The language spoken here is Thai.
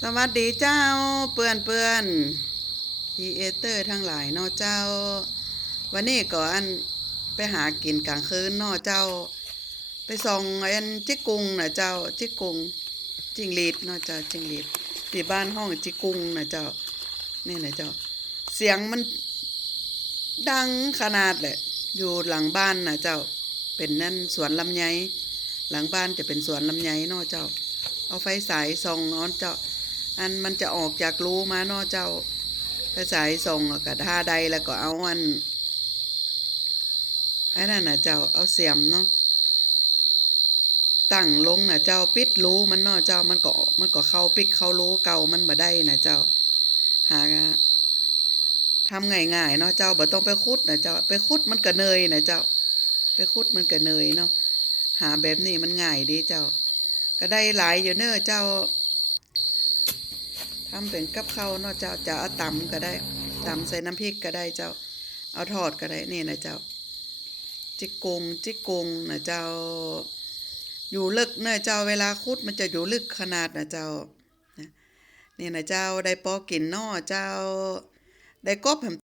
สวัสดีเจ้าเปื่อนเปื่อนครีเอเตอร์ทั้งหลายนาเจ้า วันนี้ก็อันไปหากินกลางคืนนาเจ้า ไปส่องอันจิกกุงนะเจ้าจิกกุงจิงหรีดนาเจ้าจิงหรีดที่บ้านห้องจิกกุงนะเจ้านี่นะเจ้า เสียงมันดังขนาดแหละ อยู่หลังบ้านนะเจ้า เป็นนั่นสวนลำไยหลังบ้านจะเป็นสวนลำไยนาเจ้า เอาไฟสายส่องนาเจ้า อันมันจะออกจากรูมาเนาะเจ้าไฟสายส่งแล้วก็ท่าใดแล้วก็เอาอันไอ้นั่นนะเจ้าเอาเสียมเนาะตั้งลงนะเจ้าปิดรูมันเนาะเจ้ามันก็มันก็เข้าปิดเข้ารูเก่ามันมาได้นะเจ้า หาทำง่ายๆเนาะเจ้าบ่ต้องไปขุดนะเจ้าไปขุดมันก็เนยนะเจ้า ไปขุดมันก็เนยเนาะหาแบบนี้มันง่ายดีเจ้า ก็ได้หลายอยู่เนอะเจ้า ทำเป็นกับข้าวเนาะเจ้าจะเอาตำก็ได้ตำใส่น้ำพริกก็ได้เจ้า เอาทอดก็ได้นี่นะเจ้า จิกกงจิกกงนะเจ้า อยู่ลึกเนะเจ้าเวลาคุดมันจะอยู่ลึกขนาดนะเจ้านะนี่นะเจ้าได้ปอกินเนอเจ้า ได้กบแหม